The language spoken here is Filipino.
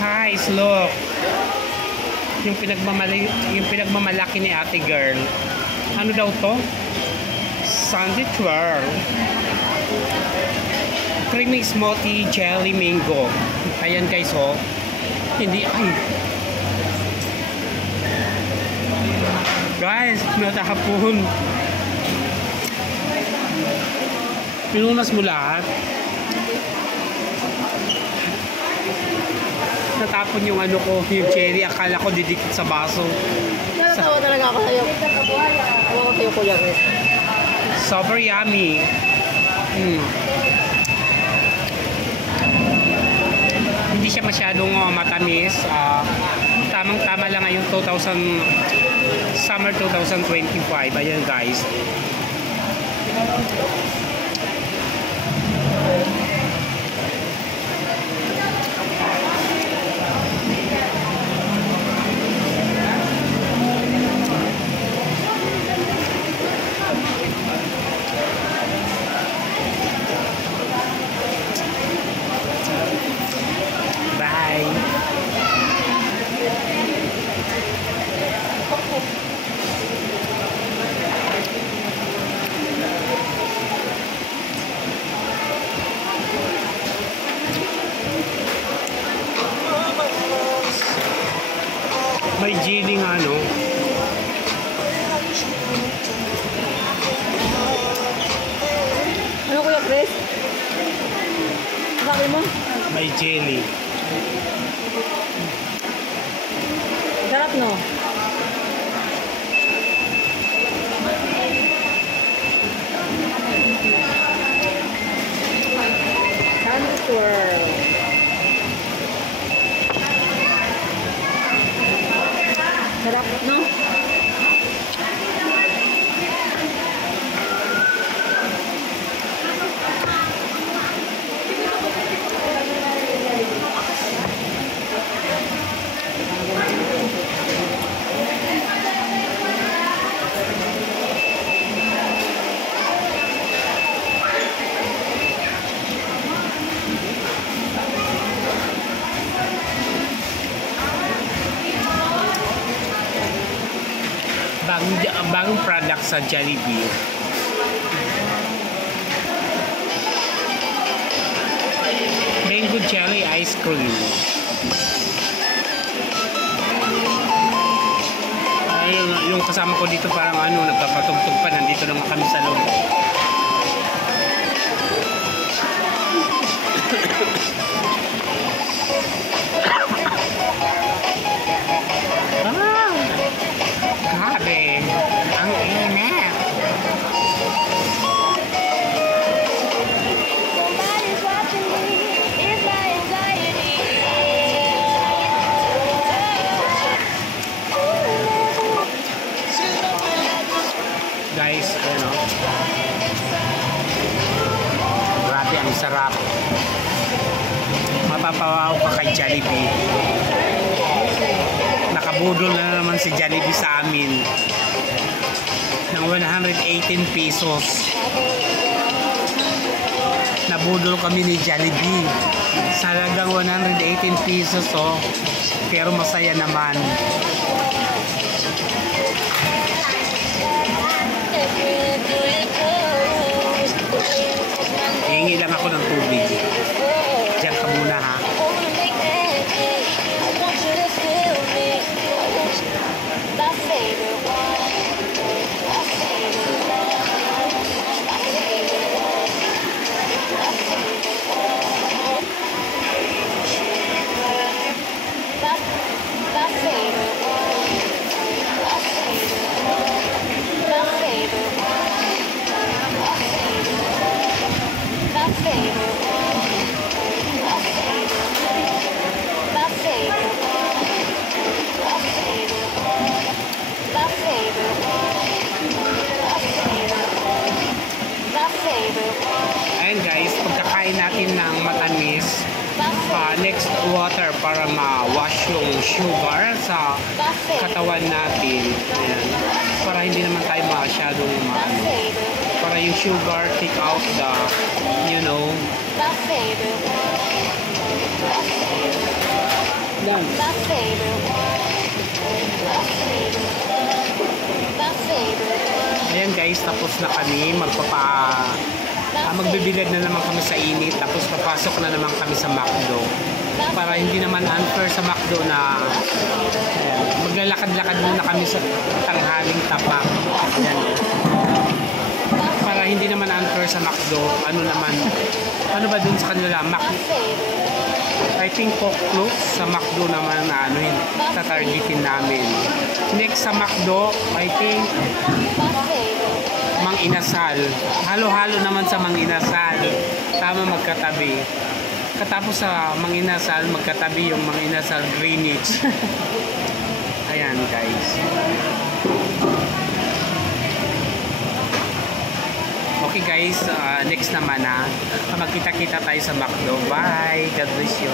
Guys, look. Yung pinagmamalaki ni ate girl. Ano daw to? Sunday twirl. Creamy smoothie jelly mango. Ayan guys, oh. Hindi, ay. Guys, natahapon. Pinunas mo lahat. Natapon yung ano ko, yung cherry. Akala ko didikit sa baso. Natawa talaga ako sa'yo. Ako ko sa'yo, Kuya Chris. Super yummy. Hindi siya masyadong matamis. Tamang-tama lang ngayong summer 2025. Ayan guys. May jelly nga, no? Ano, Kuya Chris? Sabi mo? May jelly. Sarap, no? Sunday twirl. Sarap, no? Bagong product sa Jollibee. Mango jelly ice cream. Ay, yung kasama ko dito parang ano, nagpapatugtog pa. Nandito lang kami sa loob. Grabe. Ang init. Guys, ano? Grabe, ang sarap. Mapapawaw ka kay Jollibee. Nakabudol na naman si Jollibee sa amin ng 118 pesos. Nabudol kami ni Jollibee sa halagang 118 pesos, oh. Pero masaya naman. Hingi lang ako ng tubig. Diyan ka muna, ha. Ayan guys, pagkakain natin ng matamis, next water para ma-wash yung sugar sa katawan natin. Ayan. Para hindi naman tayo masyadong para yung sugar take out the, you know, Yan. Ayan guys, tapos na kami. Magbibilad na naman kami sa init. Tapos papasok na naman kami sa McDo. Para hindi naman unfair sa McDo na ayan, maglalakad-lakad muna kami sa tanghaling tapak. Ayan. Para hindi naman unfair sa McDo. Ano ba dun sa kanila? I think Coke Close sa McDo naman yun, tatargetin namin. Next sa McDo, I think Mang Inasal. Halo-halo naman sa Mang Inasal. Tama, magkatabi. Katapos sa Mang Inasal, magkatabi yung Mang Inasal Greenwich. Ayan guys. Okay guys, next naman magkita-kita tayo sa McDo. Bye! God bless you.